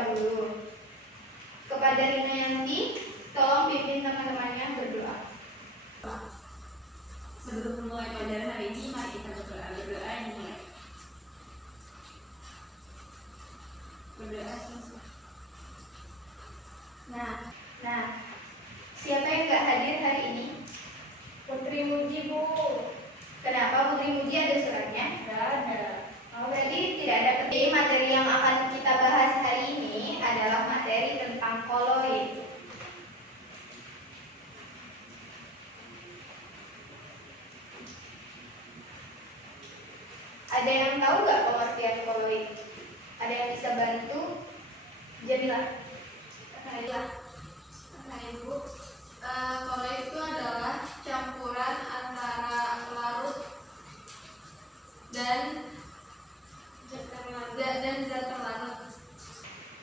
berdoa dulu. Kepada Rina Yanti, tolong pimpin teman-temannya berdoa. Sebelum memulai pelajaran hari ini, mari kita berdoa. Berdoa yang mulai. Berdoa selesai. Nah, siapa yang nggak hadir hari ini? Putri Muji, Bu. Kenapa Putri Muji ada suratnya? Nggak ada. Oh, berarti tidak ada. Jadi materi yang akan kita bahas hari ini adalah materi tentang koloid. Ada yang tahu nggak pengertian koloid? Ada yang bisa bantu? Jadilah. Ibu, koloid itu adalah campuran antara larut dan zat terlarut.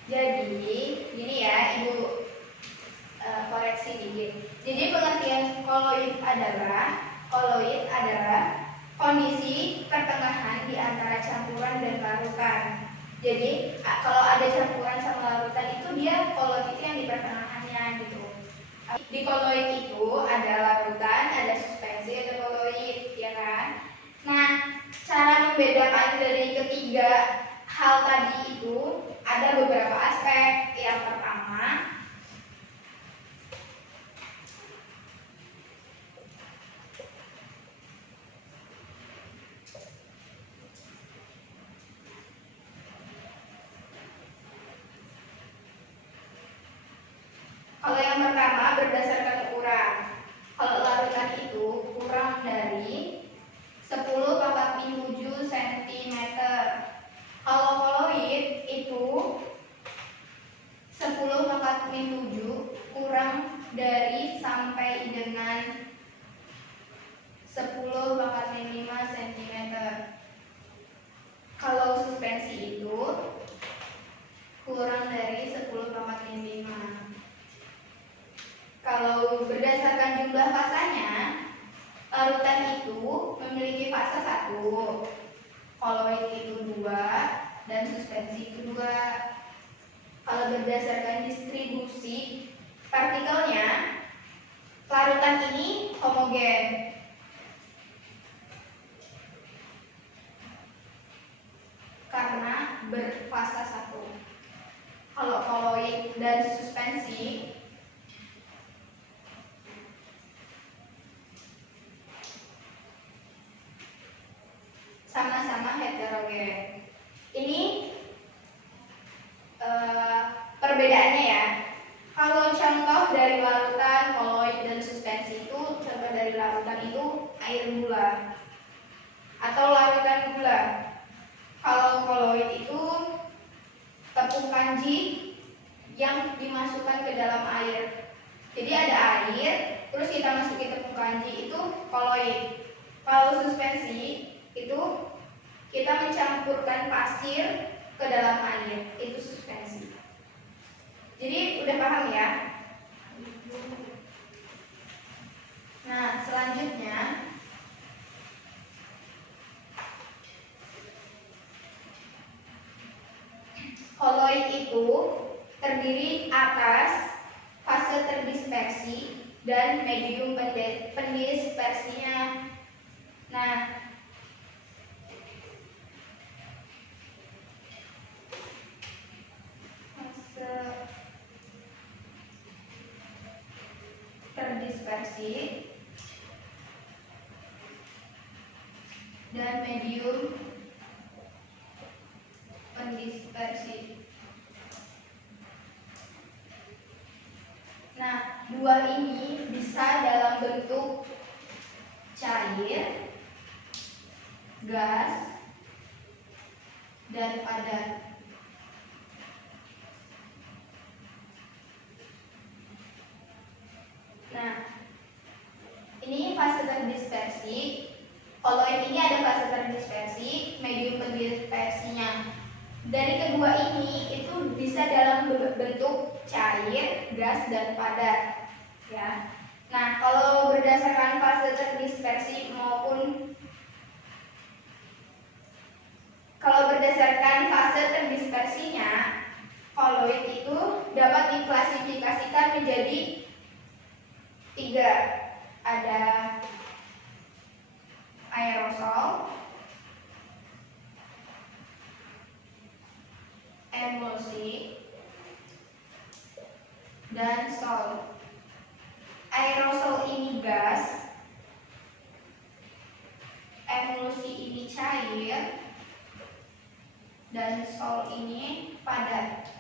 Jadi, gini ya, Ibu koreksi dikit. Jadi pengertian koloid adalah kondisi pertengahan di antara campuran dan larutan. Jadi kalau ada campuran sama larutan itu dia koloid itu yang di pertengahannya gitu. Di koloid itu ada larutan, ada suspensi, ada koloid, ya kan? Nah, cara membedakan dari ketiga hal tadi itu ada beberapa aspek. Yang pertama, berdasarkan ukuran. Kalau larutan itu kurang dari 10/7 cm. Kalau koloid itu 10/7 kurang dari sampai dengan 10/5 cm. Kalau suspensi itu kurang dari 10/5. Kalau berdasarkan jumlah fasanya, larutan itu memiliki fase 1, koloid itu 2, dan suspensi itu 2. Kalau berdasarkan distribusi partikelnya, larutan ini homogen. Karena berfase 1. Kalau koloid dan suspensi sama-sama heterogen. Ini perbedaannya ya. Kalau contoh dari larutan, koloid, dan suspensi itu, contoh dari larutan itu air gula atau larutan gula. Kalau koloid itu tepung kanji yang dimasukkan ke dalam air. Jadi ada air, terus kita masukin tepung kanji, itu koloid. Kalau suspensi itu kita mencampurkan pasir ke dalam air, itu suspensi. Jadi udah paham ya? Nah, selanjutnya koloid itu terdiri atas fase terdispersi dan medium pendispersinya. Nah, fase terdispersi dan medium pendispersi. Nah, dua ini bisa dalam bentuk cair, gas, dan padat. Nah, ini fase terdispersi. Koloid ini ada fase terdispersi, medium pendispersinya. Dari kedua ini itu bisa dalam bentuk cair, gas, dan padat. Ya. Nah, kalau berdasarkan fase terdispersi maupun kalau berdasarkan fase terdispersinya, koloid menjadi 3. Ada aerosol, emulsi, dan sol. Aerosol ini gas, emulsi ini cair, dan sol ini padat.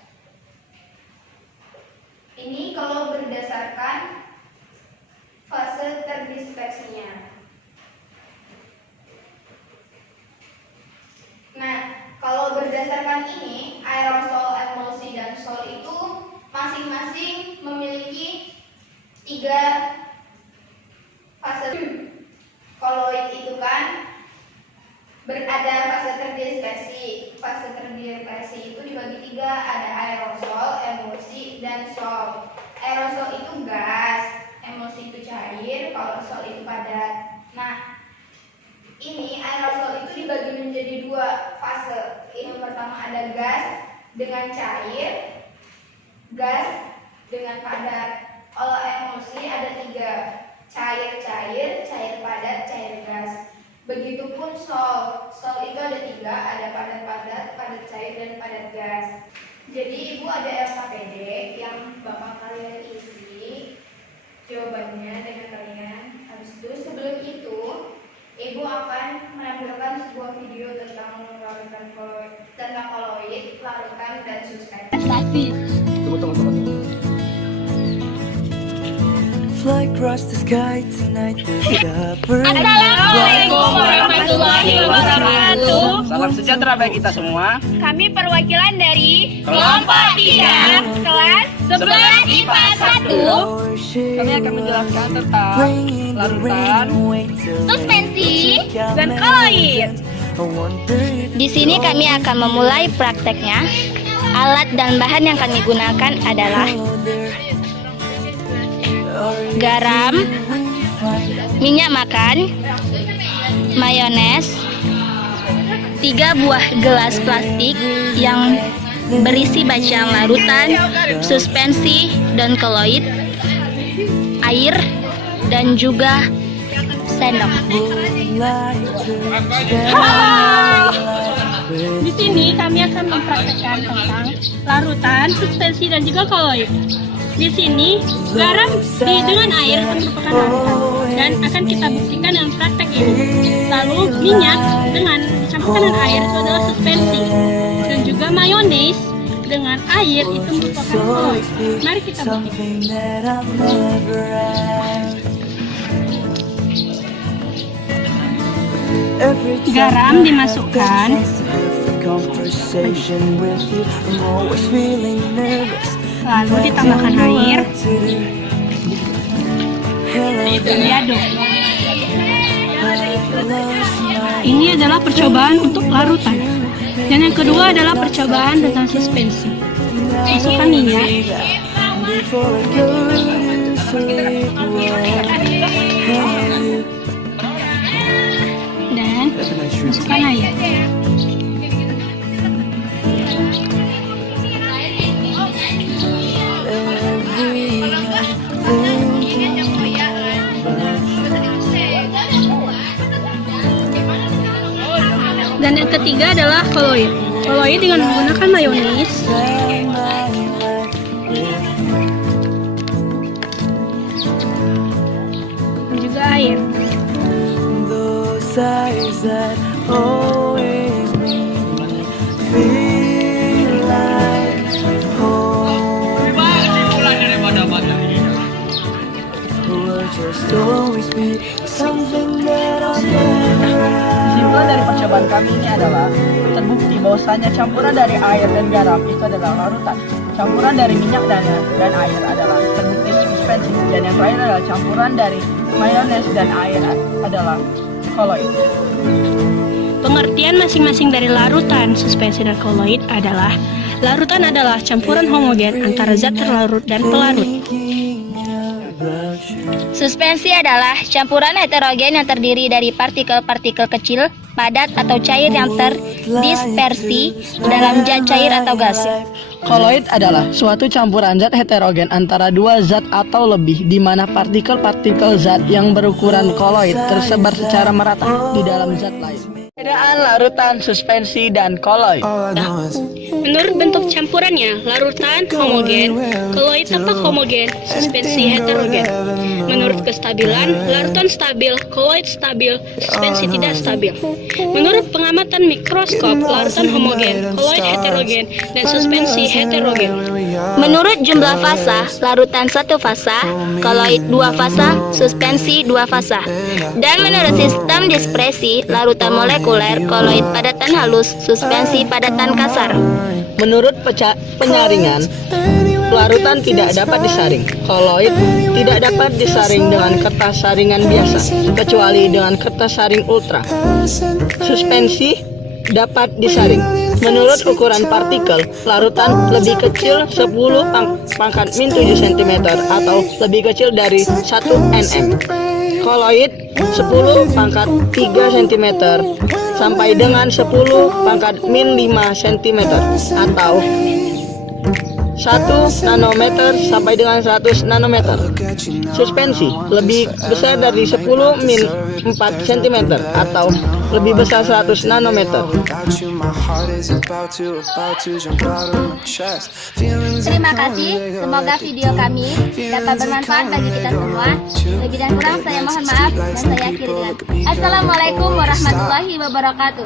Ini kalau berdasarkan fase terdispersinya. Nah, kalau berdasarkan ini, aerosol, emulsi, dan sol itu masing-masing memiliki 3 fase. Koloid itu kan berada fase terdispersi. Fase terdispersi itu dibagi 3, ada aerosol, emulsi, dan sol. Aerosol itu gas, emulsi itu cair, kalau sol itu padat. Nah, ini aerosol itu dibagi menjadi 2 fase. Yang pertama ada gas dengan cair, gas dengan padat. Kalau emulsi ada 3, cair-cair, cair padat, cair gas. Begitupun sol. Sol itu ada 3, ada padat-padat, padat cair, dan padat gas. Jadi ibu ada LKPD yang bakal kalian isi jawabannya dengan kalian. Habis itu sebelum itu ibu akan menampilkan sebuah video tentang koloid, larutan, dan suspensi. Tunggu. Fly across the sky tonight. Assalamualaikum warahmatullahi wabarakatuh. Salam sejahtera bagi kita semua. Kami perwakilan dari kelompok 3 kelas 11 IPA 1. Kami akan menjelaskan tentang larutan, Suspensi dan koloid. Di sini kami akan memulai prakteknya. Alat dan bahan yang kami gunakan adalah garam, minyak makan, mayones, 3 buah gelas plastik yang berisi bacaan larutan, suspensi, dan koloid, air, dan juga sendok. Di sini kami akan mempraktekkan tentang larutan, suspensi, dan juga koloid. Di sini garam dengan air itu merupakan larutan dan akan kita buktikan dengan praktek ini. Lalu minyak dengan dicampurkan dengan air itu adalah suspensi, dan juga mayones dengan air itu merupakan koloid. Mari kita buktikan. Garam dimasukkan, lalu ditambahkan air, diaduk. Ini adalah percobaan untuk larutan. Dan yang kedua adalah percobaan tentang suspensi. Masukkan minyak, dan masukkan air. Dan yang ketiga adalah koloid. Koloid dengan menggunakan mayones, dan juga air. Kesimpulan dari percobaan kami ini adalah terbukti bahwasanya campuran dari air dan garam itu adalah larutan. Campuran dari minyak dan air adalah terbukti suspensi. Dan yang terakhir adalah campuran dari mayones dan air adalah koloid. Pengertian masing-masing dari larutan, suspensi, dan koloid adalah: larutan adalah campuran homogen antara zat terlarut dan pelarut. Suspensi adalah campuran heterogen yang terdiri dari partikel-partikel kecil, padat atau cair yang terdispersi dalam zat cair atau gas. Koloid adalah suatu campuran zat heterogen antara dua zat atau lebih, di mana partikel-partikel zat yang berukuran koloid tersebar secara merata di dalam zat lain. Perbedaan larutan, suspensi, dan koloid. Menurut bentuk campurannya, larutan homogen, koloid tetap homogen, suspensi heterogen. Menurut kestabilan, larutan stabil, koloid stabil, suspensi tidak stabil. Menurut pengamatan mikroskop, larutan homogen, koloid heterogen, dan suspensi heterogen. Menurut jumlah fasa, larutan 1 fasa, koloid 2 fasa, suspensi 2 fasa. Dan menurut sistem dispersi, larutan molekuler, koloid padatan halus, suspensi padatan kasar. Menurut penyaringan, larutan tidak dapat disaring. Koloid tidak dapat disaring dengan kertas saringan biasa, kecuali dengan kertas saring ultra. Suspensi dapat disaring. Menurut ukuran partikel, larutan lebih kecil 10 pangkat min 7 cm atau lebih kecil dari 1 nm. Koloid 10 pangkat 3 cm sampai dengan 10 pangkat min 5 cm atau 1 nanometer sampai dengan 100 nanometer. Suspensi lebih besar dari 10 min 4 cm atau lebih besar 100 nanometer. Terima kasih, semoga video kami dapat bermanfaat bagi kita semua. Lebih dan kurang saya mohon maaf dan saya akhiri dengan Assalamualaikum warahmatullahi wabarakatuh.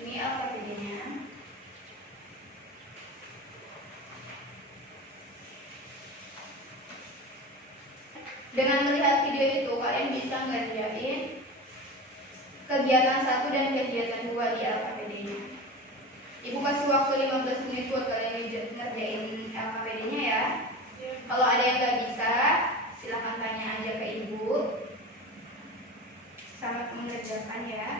Ini apa bedanya? Dengan melihat video itu, kalian bisa ngerjain kegiatan 1 dan kegiatan 2 di LKPD-nya. Ibu kasih waktu 15 menit buat kalian ngerjain LKPD-nya ya. Kalau ada yang nggak bisa, silahkan tanya aja ke ibu. Selamat mengerjakan ya.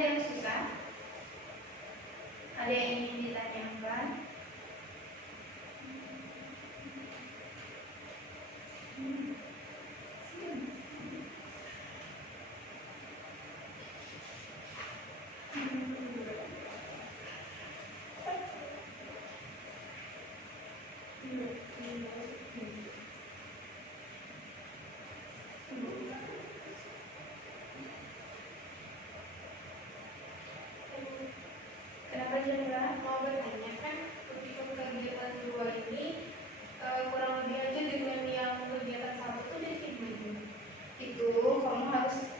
ada yang susah? Ada yang ingin ditanyakan? Kenapa Chandra mau bertanya? Kan ketika kegiatan 2 ini kurang lebih aja dengan yang kegiatan 1 tuh dia kayak gini. Itu kamu harus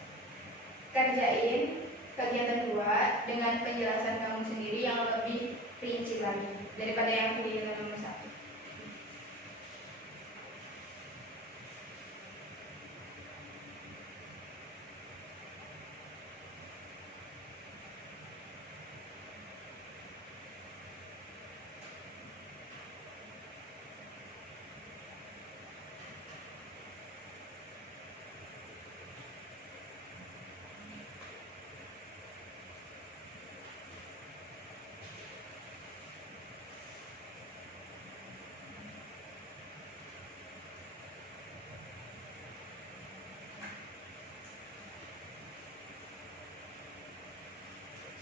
kerjain kegiatan 2 dengan penjelasan kamu sendiri yang lebih rinci lagi daripada yang kegiatan nomor 1.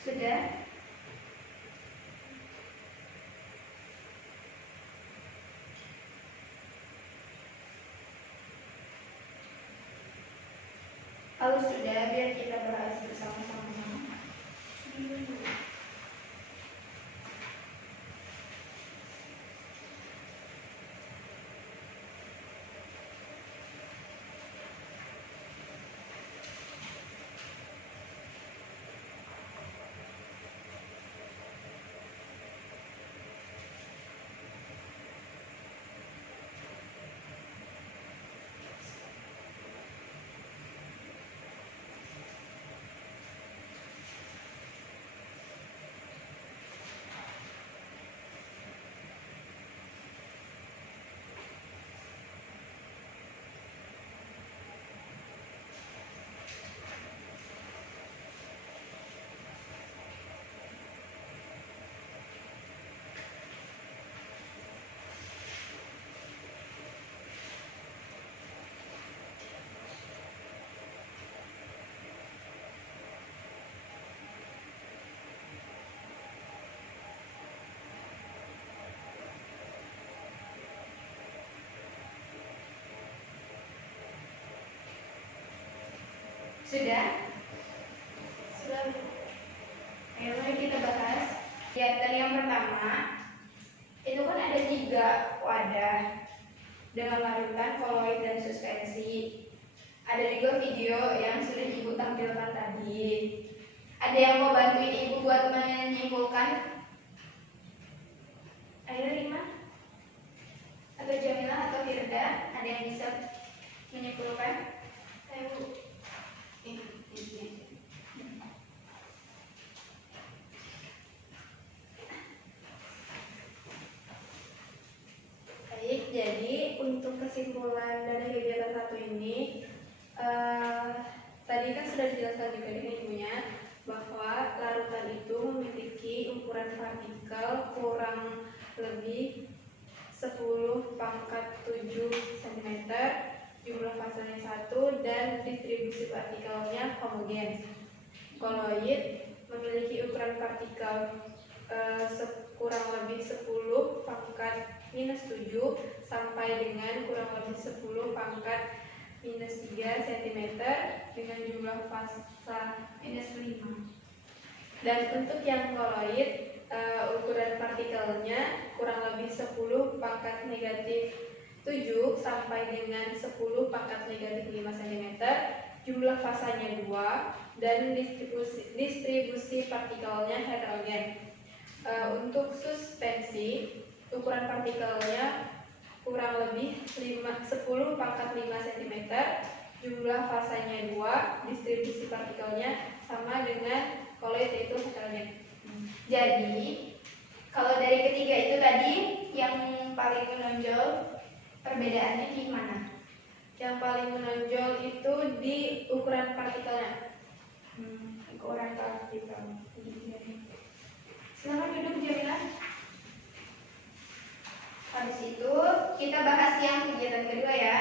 Sudah? Kalau sudah, biar kita bahas bersama-sama. Sudah? Sudah. Ayo mari kita bahas. Kegiatan yang pertama, itu kan ada 3 wadah dengan larutan, koloid, dan suspensi. Ada juga video yang sudah Ibu tampilkan tadi. Ada yang mau bantuin Ibu buat menyimpulkan? Ayo Rima atau Jamila atau Firda, ada yang bisa menyimpulkan? Ayo Bu. Baik, jadi untuk kesimpulan dari kegiatan 1 ini, tadi kan sudah dijelaskan juga dengan ibunya bahwa larutan itu memiliki ukuran partikel kurang lebih 10⁻⁷ cm, jumlah fasanya 1, dan distribusi partikelnya homogen. Koloid memiliki ukuran partikel kurang lebih 10⁻⁷ sampai dengan kurang lebih 10⁻³ cm dengan jumlah fasa -5. Dan untuk yang koloid, ukuran partikelnya kurang lebih 10⁻⁻⁷ sampai dengan 10⁻⁵ cm, jumlah fasanya 2, dan distribusi partikelnya heterogen. Untuk suspensi, ukuran partikelnya kurang lebih 10⁻⁵ cm, jumlah fasanya 2, distribusi partikelnya sama dengan koloid, yaitu heterogen. Jadi kalau dari ketiga itu tadi yang paling menonjol perbedaannya di mana? Yang paling menonjol itu di ukuran partikelnya. orang praktikal. Silakan duduk Jamila. Habis itu kita bahas yang kegiatan kedua ya.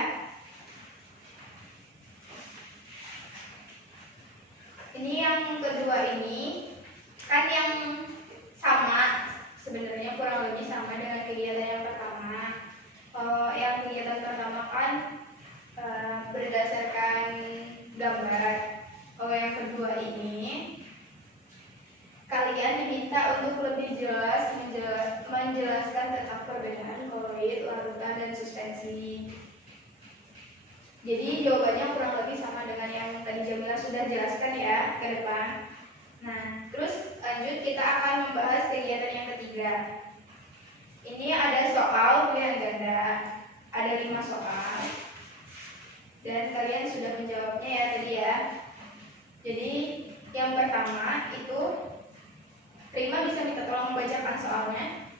Ini yang kedua ini kan yang sama, sebenarnya kurang lebih sama dengan kegiatan yang pertama. Kalau yang kegiatan pertama kan berdasarkan gambar. Kalau yang kedua ini kalian diminta untuk lebih jelas menjelaskan tentang perbedaan koloid, larutan, dan suspensi. Jadi jawabannya kurang lebih sama dengan yang tadi Jamila sudah jelaskan ya ke depan. Nah, terus lanjut kita akan membahas kegiatan yang ketiga. Ini ada soal pilihan ganda, ada 5 soal, dan kalian sudah menjawabnya ya tadi ya. Jadi yang pertama itu, Rima bisa minta tolong membacakan soalnya.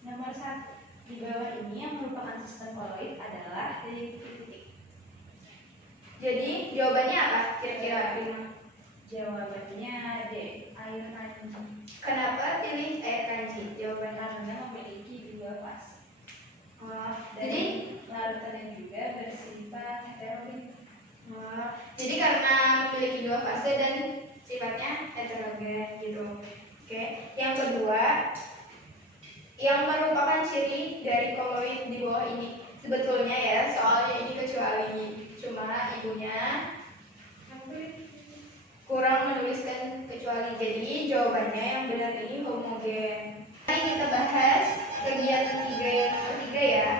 Nomor 1 di bawah ini yang merupakan sistem koloid adalah titik-titik. Jadi jawabannya apa kira-kira Rima? Jawabannya D. Air kanji. Kenapa pilih air kanji? Jawabannya Karena memiliki 2 fase. jadi larutannya juga bersifat heterogen. jadi karena memiliki 2 fase dan sifatnya heterogen gitu. Oke. Yang kedua, yang merupakan ciri dari koloid di bawah ini. Sebetulnya ya, soalnya ini kecuali cuma ibunya kurang menuliskan kecuali. Jadi jawabannya yang benar ini homogen. Mari kita bahas kegiatan 3 yang nomor 3 ya.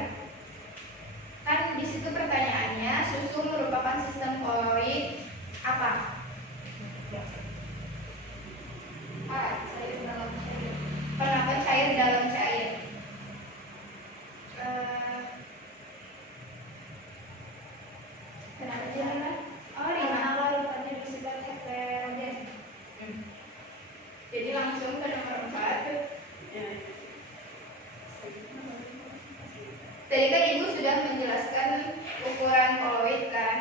Kan di situ pertanyaannya, susu merupakan sistem koloid apa? Cair dalam cair. Kenapa cair dalam cair? Kenapa Jamila? Oh, Rima. Larutannya bersifat heterogen. Jadi langsung ke nomor 4. Tadi kan Ibu sudah menjelaskan ukuran koloid kan.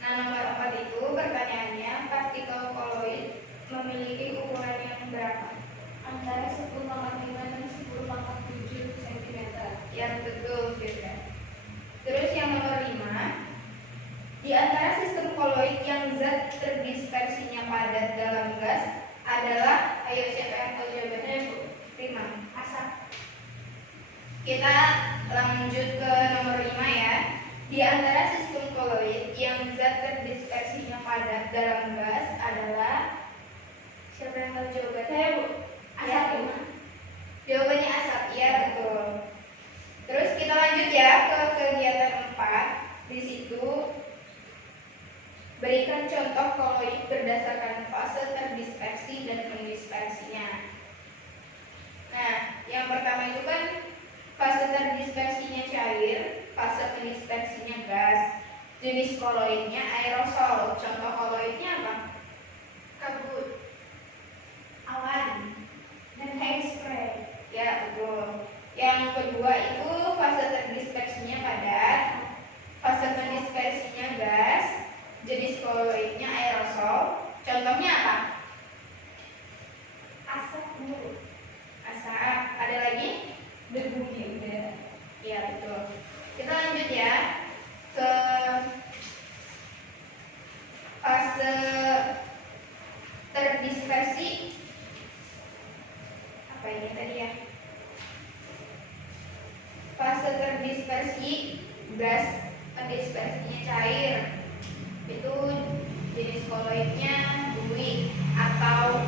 Nah, nomor 4 itu pertanyaannya, partikel koloid memiliki ukuran yang berapa? Antara 10,5 dan 10,7 cm. Yang betul, Firda. Terus yang nomor 5, di antara sistem koloid yang zat terdispersinya padat dalam gas adalah, ayo siapa yang tahu jawabannya? Rima. Asap. Kita lanjut ke nomor 5 ya. Di antara sistem koloid yang zat terdispersinya padat dalam gas adalah, siapa yang tahu jawabannya? Asap. Ya, jawabannya asap, ya betul. Terus kita lanjut ya ke kegiatan 4. Di situ berikan contoh koloid berdasarkan fase terdispersi dan pendispersinya. Nah, yang pertama itu kan fase terdispersinya cair, fase pendispersinya gas. Jenis koloidnya aerosol. Contoh koloidnya apa? Kabut, awan, dan hairspray. Ya, betul. Yang kedua itu fase terdispersinya padat, fase pendispersinya gas. Jenis koloidnya aerosol. Contohnya apa? Asap buruk. Asap. Ada lagi? Debu di udara. Ya, betul. Kita lanjut ya ke fase terdispersi. Apa ini tadi ya? Fase terdispersi gas, pendispersinya cair. Itu jenis koloidnya buih atau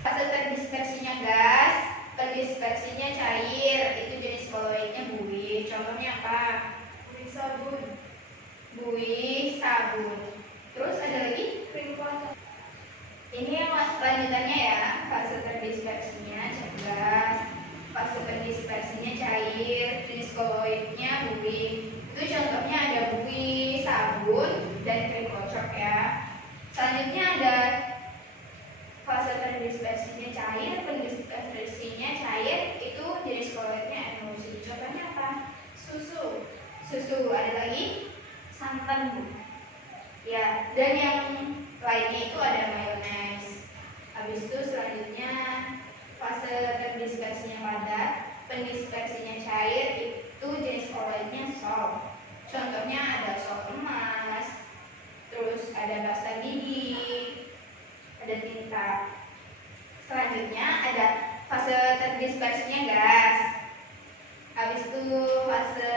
fase terdispersinya gas, pendispersinya cair. Itu jenis koloidnya buih. Contohnya apa? Buih sabun. Buih sabun. Terus ada lagi? Krim kotor. Ini yang lanjutannya ya. Fase terdispersinya gas, fase pendispersinya cair. Jenis koloidnya buih. Itu contohnya ada buih, sabun, dan krim kocok ya. Selanjutnya ada fase terdispersinya cair, pendispersinya cair. Itu jenis koloidnya emulsi. Contohnya apa? Susu. Susu. Ada lagi? Santan. Ya. Dan yang padat, pendispersinya cair, itu jenis koloidnya sol. Contohnya ada sol emas, terus ada pasta gigi, ada tinta. Selanjutnya ada fase terdispersinya gas. Habis itu fase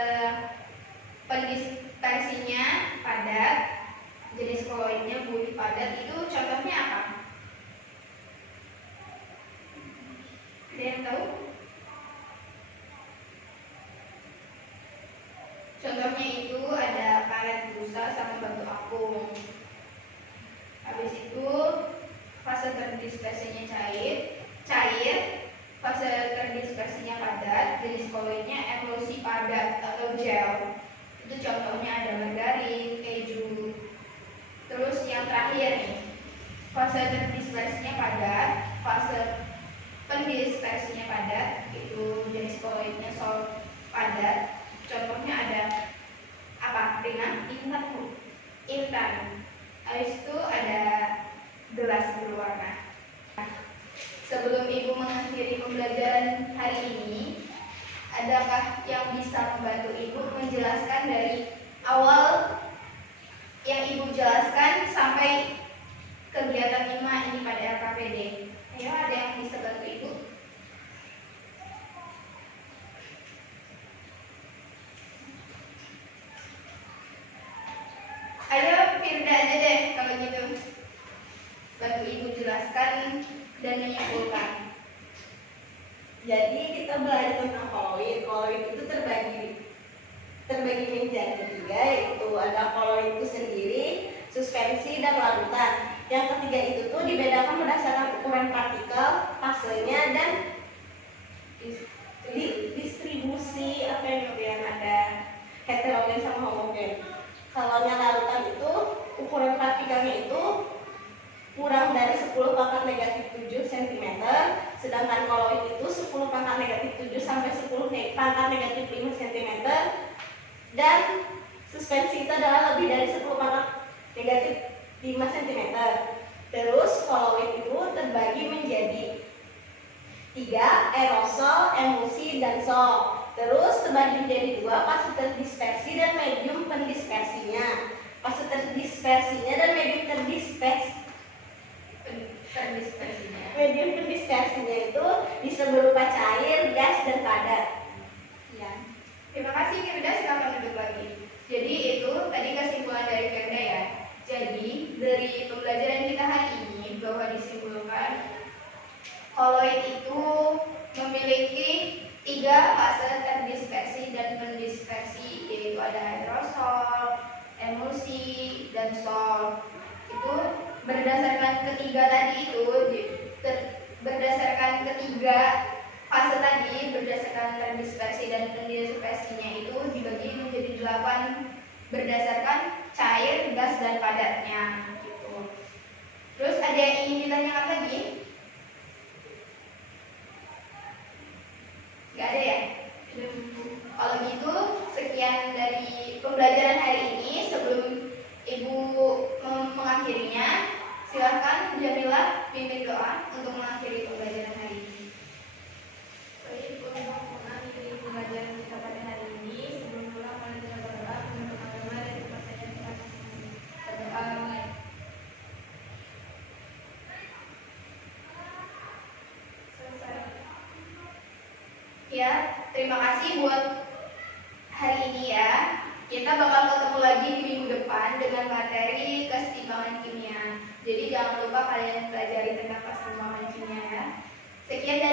pendispersinya padat, jenis koloidnya buih padat. Itu contohnya apa? Ada yang tahu? Contohnya itu ada karet busa sama batu apung. Habis itu fase terdispersinya cair, fase terdispersinya padat, jenis koloidnya emulsi padat atau gel. Itu contohnya ada margarin, keju. Terus yang terakhir nih, fase terdispersinya padat, fase pendispersinya padat, itu jenis koloidnya sol padat. Contohnya ada apa? Intan. Habis itu ada gelas berwarna. Sebelum Ibu mengakhiri pembelajaran hari ini, adakah yang bisa membantu Ibu menjelaskan dari awal yang Ibu jelaskan sampai kegiatan 5 ini pada RKPD? Ayo, ada yang bisa bantu Ibu? Ayo, Firda aja deh kalau gitu. Bantu Ibu jelaskan dan menyimpulkan. Jadi kita belajar tentang koloid. Koloid itu terbagi menjadi 3, yaitu ada koloid itu sendiri, suspensi, dan larutan. Yang ketiga itu tuh dibedakan berdasarkan ukuran partikel, fasenya, dan distribusi yang ada heterogen sama homogen. Kalau yang larutan itu ukuran partikelnya itu kurang dari 10 pangkat negatif 7 cm, sedangkan koloid itu 10 pangkat negatif 7 sampai 10 pangkat negatif 5 cm, dan suspensi itu adalah lebih dari 10 pangkat negatif 5 cm. Terus koloid itu terbagi menjadi 3, aerosol, emulsi, dan sol. Terus terbagi menjadi 2, fase terdispersi dan medium pendispersinya. Fase terdispersinya dan medium medium pendispersinya itu bisa berupa cair, gas, dan padat. Ya. Terima kasih Firda, silakan duduk lagi. Jadi itu tadi kesimpulan dari Firda ya. Jadi dari pembelajaran kita hari ini bahwa disimpulkan koloid itu memiliki 3 fase terdispersi dan pendispersi, yaitu ada aerosol, emulsi, dan sol. Itu berdasarkan ketiga tadi itu, berdasarkan ketiga fase tadi, berdasarkan terdispersi dan pendispersinya itu dibagi menjadi 8 berdasarkan cair, gas, dan padatnya gitu. Terus ada yang ingin ditanyakan lagi? Gak ada ya? Kalau gitu sekian dari pembelajaran hari ini. Sebelum Ibu mengakhirinya, silakan Jamila pimpin doa untuk mengakhiri pembelajaran hari ini. Baik, untuk mengakhiri pembelajaran kita pada hari ini, sebelum pulang mari kita berdoa untuk agama dan kepercayaan kita masing-masing. Berdoa mulai. Selesai. Ya, terima kasih buat hari ini ya. Kita bakal ketemu lagi di minggu depan dengan materi kesetimbangan kimia. Jadi jangan lupa kalian pelajari tentang kesetimbangan kimia ya. Sekian dari